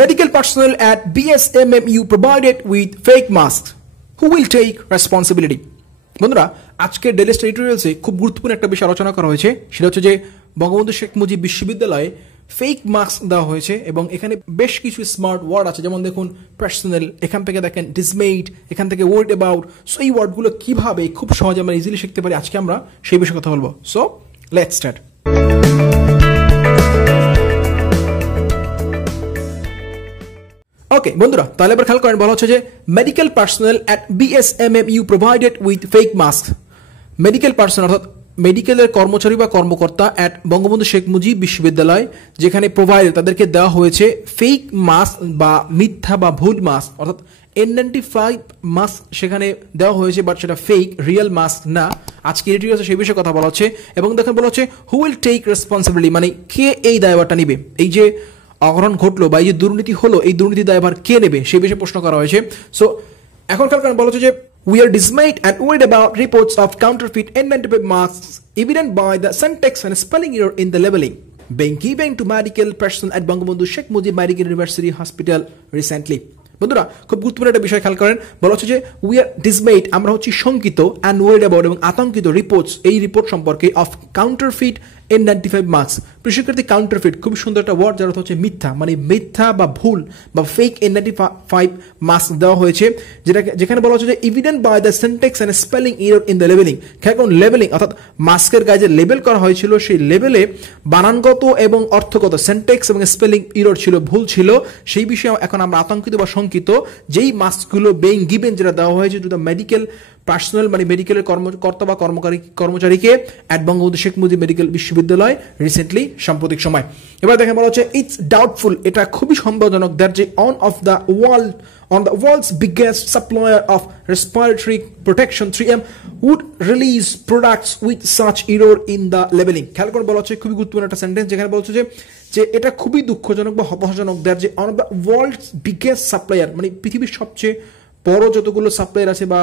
Medical personnel at BSMMU provided with fake masks. Who will take responsibility? বন্ধুরা, আজকে daily star এডিটোরিয়ালসে খুব গুরুত্বপূর্ণ একটা বিষয় আলোচনা করা হয়েছে। সেটা হচ্ছে যে বঙ্গবন্ধু শেখ মুজিব বিশ্ববিদ্যালয়ে ফেক মাস্ক দেওয়া হয়েছে এবং এখানে বেশ কিছু স্মার্ট ওয়ার্ড আছে, যেমন দেখুন পার্সোনাল, এখান থেকে দেখেন ডিসমেইড, এখান থেকে ওয়ার্ড অ্যাবাউট। সো এই ওয়ার্ডগুলো কিভাবে খুব সহজে আমরা ইজিলি শিখতে পারি, আজকে আমরা সেই বিষয়ে কথা বলবো। So let's start. ওকে বন্ধুরা, তাহলে এবার খেয়াল করেন, বলা হচ্ছে যে medical personal at BSMMU provided with fake mask. Medical personal অর্থাৎ মেডিকেলের কর্মচারী বা কর্মকর্তা অ্যাট বঙ্গবন্ধু শেখ মুজিব বিশ্ববিদ্যালয়, যেখানে প্রোভাইডেড তাদেরকে দেওয়া হয়েছে ফেক মাস্ক বা মিথ্যা বা ভুল মাস্ক, অর্থাৎ N95 মাস্ক সেখানে দেওয়া হয়েছে, বাট সেটা ফেক, রিয়েল মাস্ক না। আজকে এডিটোরিয়ালে সেই বিষয়ে কথা বলা হচ্ছে এবং দেখেন বলা হচ্ছে হু উইল টেক রেসপন্সিবিলিটি, মানে কে এই দায়ভারটা নিবে। এই যে অঘটন ঘটলো বা এই যে দুর্নীতি হলো, এই দুর্নীতি দায়ভার কে নেবে সেই বিষয়ে প্রশ্ন করা হয়েছে। সো এখনকার কারণ বলা হচ্ছে যে we are dismayed and worried about reports of counterfeit N95 masks evident by the syntax and spelling error in the labeling being given to medical personnel at Bangabandhu Sheikh Mujib Medical University Hospital recently. বন্ধুরা, খুব গুরুত্বপূর্ণ একটা বিষয় খেয়াল করেন, বলা হচ্ছে যে উই আর ডিসমেইড, আমরা হচ্ছি শঙ্কিত, অ্যান্ড ওয়ারিড অ্যাবাউট এবং আতঙ্কিত রিপোর্টস, এই রিপোর্ট সম্পর্কে অফ কাউন্টারফিট N95 মাস্ক। প্রিয় কাউন্টারফিট খুব সুন্দর একটা ওয়ার্ড, যার অর্থ হচ্ছে মিথ্যা, মানে মিথ্যা বা ভুল বা ফেক N95 মাস্ক দেওয়া হয়েছে, যেখানে বলা হচ্ছে যে evident by the syntax and spelling error in the labelling. খেয়াল করুন, লেবেলিং অর্থাৎ মাস্কের গায়ে যে লেবেল করা হয়েছিল, সেই লেবেলে বানানগত এবং অর্থগত সিনট্যাক্স এবং স্পেলিং এরর ছিল, ভুল ছিল। সেই বিষয়ে এখন আমরা আতঙ্কিত বা শঙ্কিত, যেই মাস্কগুলো বেইং গিভেন, যেটা দেওয়া হয়েছে টু দ্য মেডিকেল পার্সোনাল, মানে মেডিকেলের কর্মকর্তা বা কর্মচারীকে অ্যাট বঙ্গবন্ধু শেখ মুজিব মেডিকেল বিশ্ববিদ্যালয় রিসেন্টলি, সাম্প্রতিক সময়। এবার দেখেন বলা হচ্ছে ইটস ডাউটফুল, এটা খুবই সন্দেহজনক, দ্যাট যে on the world's biggest supplier of respiratory protection 3M would release products with such error in the labeling. খেয়াল করে বলা হচ্ছে খুবই গুরুত্বপূর্ণ একটা সেন্টেন্স, যেখানে বলা হচ্ছে যে এটা খুবই দুঃখজনক বা হতাশাজনক, দ্যাট যে on the world's biggest supplier, মানে পৃথিবীর সবচেয়ে বড় যতগুলো সাপ্লায়ার আছে বা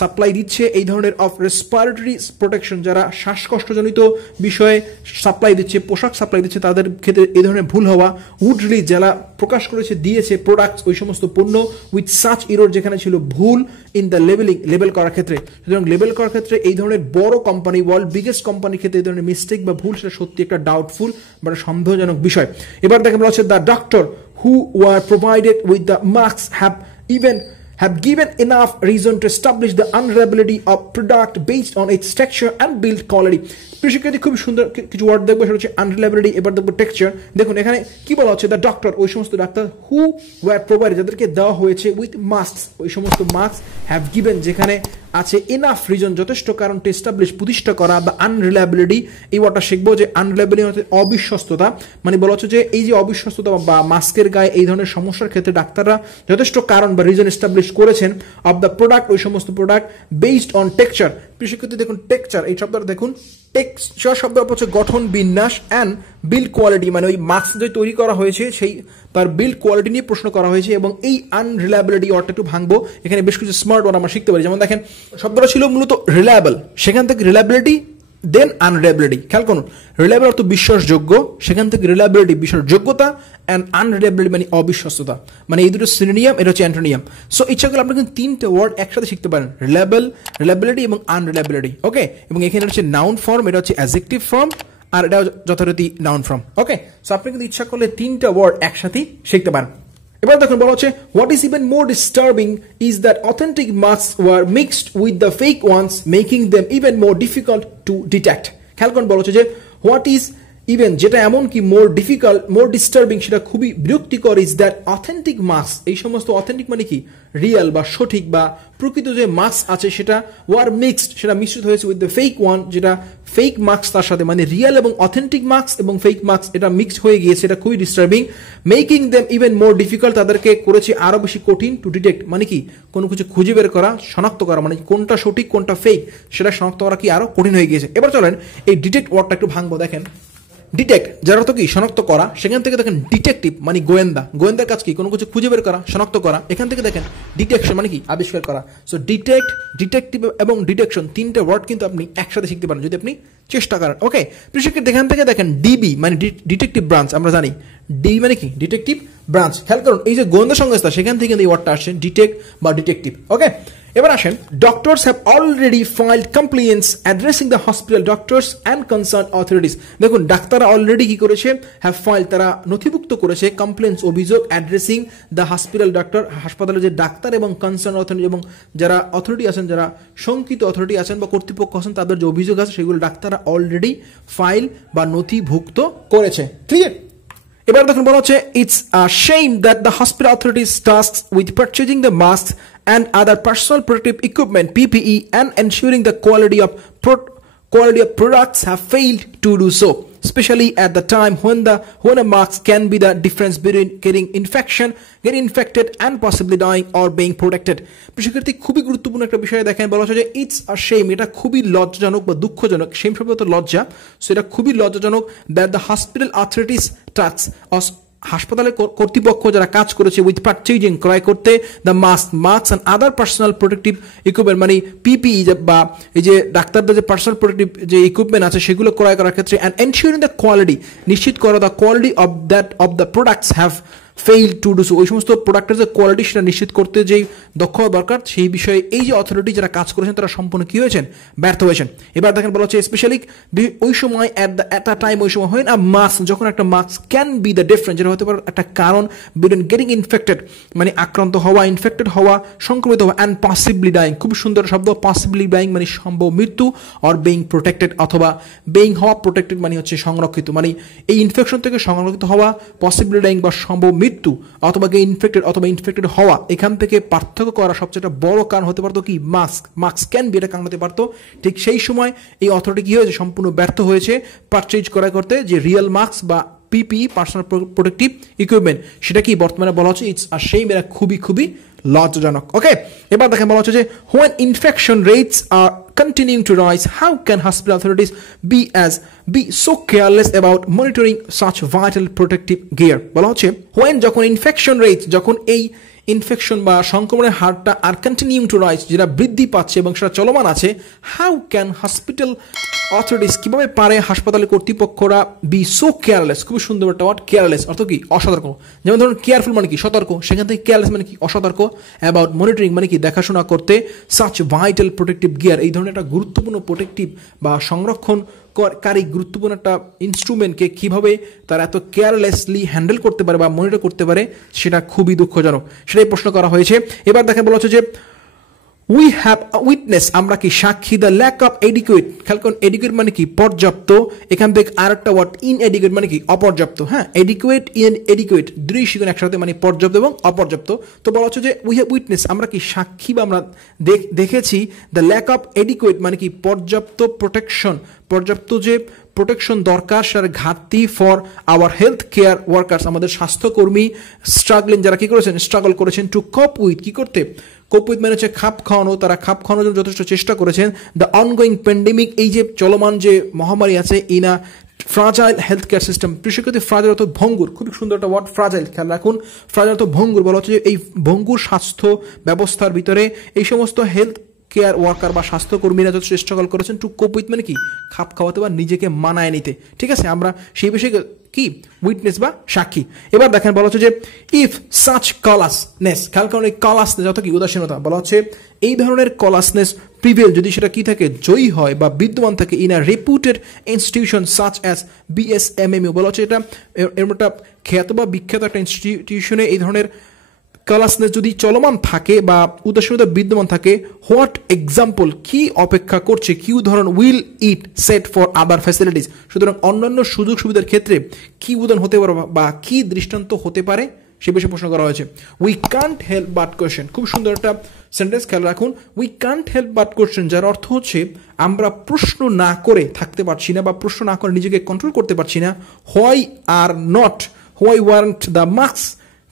সাপ্লাই দিচ্ছে এই ধরনের অফ রেসপিরেটরি প্রোটেকশন, যারা শ্বাসকষ্টজনিত বিষয়ে সাপ্লাই দিচ্ছে, পোশাক সাপ্লাই দিচ্ছে, তাদের ক্ষেত্রে এই ধরনের ভুল হওয়া, উড রিলিজ যারা প্রকাশ করেছে, দিয়েছে প্রোডাক্টস, ওই সমস্ত পণ্য উইথ সাচ এরর, যেখানে ছিল ভুল ইন দ্য লেবেলিং, লেবেল করার ক্ষেত্রে। সুতরাং লেবেল করার ক্ষেত্রে এই ধরনের বড় কোম্পানি, ওয়ার্ল্ড বিগেস্ট কোম্পানির ক্ষেত্রে এই ধরনের মিস্টেক বা ভুল, সেটা সত্যি একটা ডাউটফুল বা সন্দেহজনক বিষয়। এবার দেখেন বলা হচ্ছে the doctor who were provided with the mask have given enough reason to establish the unreliability of product based on its texture and build quality. শিক্ষার্থী, খুব সুন্দর কিছু ওয়ার্ড দেখবো, সেটা হচ্ছে আনরিলায়েবিলিটি, এবার দেখবো টেক্সচার। দেখুন এখানে কি বলা হচ্ছে, দ্য ডক্টর, ওই সমস্ত ডাক্তার, হু ওয়ার প্রোভাইডেড, যাদেরকে দেওয়া হয়েছে উইথ মাস্ক, ওই সমস্ত মাস্ক, হ্যাভ গিভেন, যেখানে আছে এনাফ রিজন, যথেষ্ট কারণ, টু এস্টাবলিশ, প্রতিষ্ঠা করা, বা আনরিলায়েবিলিটি, এই ওয়ার্ডটা শিখবো যে আনরিলায়েবিলিটি হচ্ছে অবিশ্বস্ততা, মানে বলা হচ্ছে যে এই যে অবিশ্বস্ততা বা মাস্কের গায়ে এই ধরনের সমস্যার ক্ষেত্রে ডাক্তাররা যথেষ্ট কারণ বা রিজন এস্টাবলিশ করেছেন অফ দ্য প্রোডাক্ট, ওই সমস্ত প্রোডাক্ট বেসড অন টেক্সচার। শিক্ষার্থী দেখুন টেক্সচার, এই শব্দটা দেখুন, টেক্সচার শব্দ হচ্ছে গঠন, বিন্যাস, অ্যান্ড বিল্ড কোয়ালিটি, মানে ওই মাস্ক যে তৈরি করা হয়েছে সেই তার বিল্ড কোয়ালিটি নিয়ে প্রশ্ন করা হয়েছে। এবং এই আনরিলায়েবিলিটি ওয়ার্ডটা একটু ভাঙবো, এখানে বেশ কিছু স্মার্ট ওয়ার্ড আমরা শিখতে পারি। যেমন দেখেন শব্দটা ছিল মূলত রিলায়েবল, সেখান থেকে রিলায়েবিলিটি, দেন আনরিলায়েবিলিটি। খেয়াল করুন, রিলায়েবল অর্থ বিশ্বাসযোগ্য, সেখান থেকে রিলায়েবিলিটি বিশ্বাসযোগ্যতা, অ্যান্ড আনরিলায়েবিলিটি মানে অবিশ্বস্ততা, মানে এই দুটো সিনোনিয়াম, এটা হচ্ছে অ্যান্টোনিয়াম। সো ইচ্ছা করলে আপনি কিন্তু তিনটে ওয়ার্ড একসাথে শিখতে পারেন, রিলায়েবল, রিলায়েবিলিটি এবং আনরিলায়েবিলিটি। ওকে, এবং এখানে হচ্ছে নাউন ফর্ম, এটা হচ্ছে অ্যাডজেক্টিভ ফর্ম, আর এটা যথারীতি নাউন ফর্ম। ওকে, সো আপনি কিন্তু ইচ্ছা করলে তিনটা ওয়ার্ড একসাথেই শিখতে পারেন। এবার দেখুন বলা হচ্ছে what is even more disturbing is that authentic mask were mixed with the fake ones making them even more difficult to detect. খেয়াল করুন বলা হচ্ছে যে হোয়াট ইজ ইভেন, যেটা এমন কি মোর ডিফিকাল্ট, মোর ডিস্টার্বিং, সেটা খুবই বিরক্তিকর, ইজ দ্যাট অথেন্টিক মাস্ক, এই সমস্ত অথেন্টিক মানে কি রিয়েল বা সঠিক বা প্রকৃত যে মাস্ক আছে সেটা ওয়ার মিক্সড, সেটা মিশ্রিত হয়েছে উইথ দ্য ফেক ওয়ান, যেটা ফেক মাস্ক তার সাথে, মানে রিয়েল এবং অথেন্টিক মাস্ক এবং ফেক মাস্ক এটা মিক্সড হয়ে গিয়েছে, এটা খুবই disturbing. Making them even more difficult, তাদেরকে করেছে আরো বেশি কঠিন, টু ডিটেক্ট মানে কি কোনো কিছু খুঁজে বের করা, শনাক্ত করা, মানে কোনটা সঠিক কোনটা ফেক সেটা শনাক্ত করা কি আরো কঠিন হয়ে গিয়েছে। এবার চলেন এই ডিটেক্ট ওয়ার্ডটা একটু ভাঙবো। দেখেন ডিটেক্ট যার অর্থ কি শনাক্ত করা, সেখান থেকে দেখেন ডিটেকটিভ মানে গোয়েন্দা, গোয়েন্দার কাজ কি কোনো কিছু খুঁজে বের করা, শনাক্ত করা। এখান থেকে দেখেন ডিটেকশন মানে কি আবিষ্কার করা। সো ডিটেক্ট, ডিটেকটিভ এবং ডিটেকশন তিনটে ওয়ার্ড কিন্তু আপনি একসাথে শিখতে পারেন যদি আপনি চেষ্টা করেন। ওকে, সেক্ষেত্রে এখান থেকে দেখেন ডিবি মানে ডিটেকটিভ ব্রাঞ্চ, আমরা জানি ডি মানে কি ডিটেকটিভ ব্রাঞ্চ। খেয়াল করুন এই যে গোয়েন্দা সংস্থা সেখান থেকে এই ওয়ার্ডটা আসছে ডিটেক্ট বা ডিটেকটিভ। ওকে, এবার আসেন doctors have already ফাইলড complaints addressing the hospital doctors and concern authorities. দেখুন ডাক্তাররা অলরেডি কি করেছে, হ্যাভ ফাইল তারা নথিভুক্ত করেছে কমপ্লেন্টস অভিযোগ অ্যাড্রেসিং দ্য হসপিটাল ডক্টর হাসপাতালে যে ডাক্তার এবং কনসার্ন অথরিটি এবং যারা অথরিটি আছেন, যারা শঙ্কিত অথরিটি আছেন বা কর্তৃপক্ষ আছেন তাদের যে অভিযোগ আছে সেগুলো ডাক্তাররা অলরেডি ফাইল বা নথিভুক্ত করেছে। ক্লিয়ার? এবার দেখুন বলা হচ্ছে it's a shame that the hospital authorities tasks with purchasing the mask and other personal protective equipment PPE and ensuring the quality of products have failed to do so, especially at the time when a mask can be the difference between getting infected and possibly dying or being protected. সেক্ষেত্রে খুবই গুরুত্বপূর্ণ একটা বিষয় দেখেন বলা হচ্ছে যে it's a shame, এটা খুবই লজ্জাজনক বা দুঃখজনক, শেম শব্দ তো লজ্জা, সো এটা খুবই লজ্জাজনক that the hospital authorities tasks হাসপাতালের কর্তৃপক্ষ যারা কাজ করেছে উইথ পারচেজিং ক্রয় করতে the mask and other personal protective equipment মানে পিপিই বা এই যে ডাক্তারদের যে পার্সোনাল প্রোটেক্টিভ যে ইকুইপমেন্ট আছে সেগুলো ক্রয় করার ক্ষেত্রে অ্যান্ড এনশিওরিং দ্য কোয়ালিটি নিশ্চিত করা the quality of the products have fail to do so, ওই সমস্ত প্রোডাক্টের যে কোয়ালিটি সেটা নিশ্চিত করতে যেই দক্ষতা দরকার সেই বিষয়ে এই যে অথরিটি যারা কাজ করেছেন তারা সম্পূর্ণ কী হয়েছেন, ব্যর্থ হয়েছেন। এবার দেখেন বলা হচ্ছে স্পেশালি ওই সময় অ্যাট আ টাইম, ওই সময় হয় না মাস্ক, যখন একটা mask can be the difference, যেটা হতে পারে একটা কারণ বিটুইন গেটিং ইনফেক্টেড মানে আক্রান্ত হওয়া, ইনফেক্টেড হওয়া, সংক্রমিত হওয়া অ্যান্ড পসিবলি ডাইং, খুব সুন্দর শব্দ পসিবলি ডাইং মানে সম্ভব মৃত্যু, অর বেইং প্রোটেক্টেড অথবা বেইং হওয়া, প্রোটেক্টেড মানে হচ্ছে সংরক্ষিত, মানে এই ইনফেকশন থেকে সংরক্ষিত হওয়া, পসিবলি ডাইং বা সম্ভব মৃত্যু অথবা ইনফেক্টেড হওয়া, এখান থেকে পার্থক্য করা সবচেয়ে বড় কারণ হতে পারতো কি মাস্ক ক্যান বি, এটা কারণ হতে পারতো। ঠিক সেই সময় এই অথরিটি কি হয়েছে, সম্পূর্ণ ব্যর্থ হয়েছে পারচেজ করা করতে যে রিয়েল মাস্ক বা পিপিই পার্সোনাল প্রোটেক্টিভ ইকুইপমেন্ট, সেটা কি বর্তমানে বলা হচ্ছে ইটস আর সেই মেরা খুবই লজ্জাজনক। ওকে, এবার দেখেন বলা হচ্ছে যে when infection rates are continuing to rise, how can hospital authorities be so careless about monitoring such vital protective gear? বলা হচ্ছে when যখন infection rates, যখন এই ইনফেকশন বা সংক্রমণের হারটা আর কন্টিনিউং টু রাইজ, যেটা বৃদ্ধি পাচ্ছে এবং সেটা চলমান আছে, হাউ ক্যান হসপিটাল অথরিটিস, কীভাবে পারে হাসপাতালের কর্তৃপক্ষরা বি সো কেয়ারলেস, খুবই সুন্দর একটা ওয়ার্ড কেয়ারলেস, অর্থ কি অসতর্ক, যেমন ধরুন কেয়ারফুল মানে কি সতর্ক, সেখান থেকে কেয়ারলেস মানে কি অসতর্ক, অ্যাবাউট মনিটরিং মানে কি দেখাশোনা করতে, সাচ ভাইটাল প্রোটেক্টিভ গিয়ার এই ধরনের একটা গুরুত্বপূর্ণ প্রোটেক্টিভ বা সংরক্ষণকারী গুরুত্বপূর্ণ একটা ইনস্ট্রুমেন্টকে কীভাবে তারা এত কেয়ারলেসলি হ্যান্ডেল করতে পারে বা মনিটর করতে পারে, সেটা খুবই দুঃখজনক, সেটাই প্রশ্ন করা হয়েছে। এবার দেখে বলা হচ্ছে যে উই হ্যাভ উইটনেস, আমরা কি সাক্ষী, দ্য ল্যাক অফ এডিকুয়েট, খেয়াল করুন এডিকুয়েট মানে কি পর্যাপ্ত, এখান থেকে আর একটা ওয়ার্ড ইনএডিকুয়েট মানে কি অপর্যাপ্ত, হ্যাঁ এডিকুয়েট ইনএডিকুয়েট দুই শিখুন একসাথে মানে পর্যাপ্ত এবং অপর্যাপ্ত। তো বলা হচ্ছে যে উই হ্যাভ উইটনেস, আমরা কি সাক্ষী বা আমরা দেখেছি, দ্য ল্যাক অফ এডিকুয়েট মানে কি পর্যাপ্ত পর্যাপ্ত যে প্রোটেকশন দরকার সেটার ঘাটতি for our health care workers, আমাদের স্বাস্থ্যকর্মী স্ট্রাগলিং যারা কি করেছেন, স্ট্রাগল করেছেন টু কোপ উইথ, কি করতে কোপ উইথ মানে হচ্ছে খাপ খাওয়ানো, তারা খাপ খাওয়ানোর জন্য যথেষ্ট চেষ্টা করেছেন, দ্য অনগোয়িং প্যান্ডেমিক, এই যে চলমান যে মহামারী আছে, in a fragile health care system, কৃষিক্ষেত্রে ফ্রাজাইল অর্থ ভঙ্গুর, খুবই সুন্দর একটা ওয়ার্ড ফ্রাজাইল, খেয়াল রাখুন ফ্রাজাইল অর্থ ভঙ্গুর, বলা হচ্ছে যে এই ভঙ্গুর স্বাস্থ্য ব্যবস্থার ভিতরে এই সমস্ত হেলথ কেয়ার ওয়ার্কার বা স্বাস্থ্যকর্মীরা যত স্ট্রাগল করেছেন টু কোপ উইথ মানে কি খাপ খাওয়াতে বা নিজেকে মানায় নিতে, ঠিক আছে, আমরা সেই বিষয়ে কি উইটনেস বা সাক্ষী। এবার দেখেন বলা হচ্ছে যে ইফ সাচ কলাসনেস, খেয়াল করুন এই কলাসনেস অর্থ কি উদাসীনতা, বলা হচ্ছে এই ধরনের কলাসনেস প্রিভেল, যদি সেটা কি থাকে জয়ী হয় বা বিদ্যমান থাকে in a রেপুটেড institution such as BSMMU, বলা হচ্ছে এটা এর একটা খ্যাত বা বিখ্যাত একটা ইনস্টিটিউশনে এই ধরনের কলাসনেস যদি চলমান থাকে বা উদাসীনতা বিদ্যমান থাকে, হোয়াট এক্সাম্পল কি অপেক্ষা করছে, কি উদাহরণ will it set for other facilities, সুতরাং অন্যান্য সুযোগ সুবিধার ক্ষেত্রে কি উদাহরণ হতে পারে বা কি দৃষ্টান্ত হতে পারে সে বিষয়ে প্রশ্ন করা হয়েছে। We can't help but question, খুব সুন্দর একটা সেন্টেন্স, খেয়াল রাখুন we can't help but question, যার অর্থ হচ্ছে আমরা প্রশ্ন না করে থাকতে পারছি না বা প্রশ্ন না করে নিজেকে কন্ট্রোল করতে পারছি না, why warrant the mask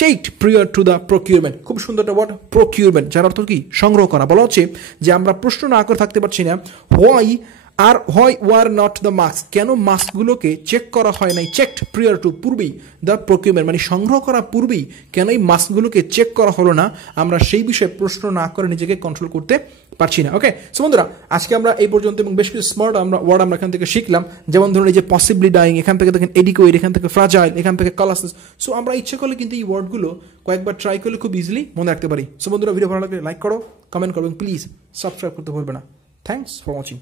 checked prior to the procurement, খুব সুন্দর একটা ওয়ার্ড প্রকিউরমেন্ট, যার অর্থ কি সংগ্রহ করা, বলা হচ্ছে যে আমরা প্রশ্ন না করে থাকতে পারছি না, why are why were not the mask, কেন মাস্কগুলোকে চেক করা হয় নাই, চেকড প্রিয়ার টু, পূর্বেই, দ্য প্রকিউরমেন্ট মানে সংগ্রহ করা পূর্বেই কেন এই মাস্কগুলোকে চেক করা হলো না, আমরা সেই বিষয়ে প্রশ্ন না করে নিজেকে কন্ট্রোল করতে পারছি না। ওকে, সো বন্ধুরা আজকে আমরা এই পর্যন্ত এবং বেশ কিছু স্মার্ট ওয়ার্ড আমরা এখান থেকে শিখলাম, যেমন ধরুন এই যে পসিবলি ডাইং, এখান থেকে দেখেন এডিকুয়েট, এখান থেকে ফ্রাজাইল, এখান থেকে কলাসিস। সো আমরা ইচ্ছে করলে কিন্তু এই ওয়ার্ডগুলো কয়েকবার ট্রাই করলে খুব ইজিলি মনে রাখতে পারি। সো বন্ধুরা ভিডিও ভালো লাগলে লাইক করো, কমেন্ট করো এবং প্লিজ সাবস্ক্রাইব করতে ভুলবে না। Thanks for watching.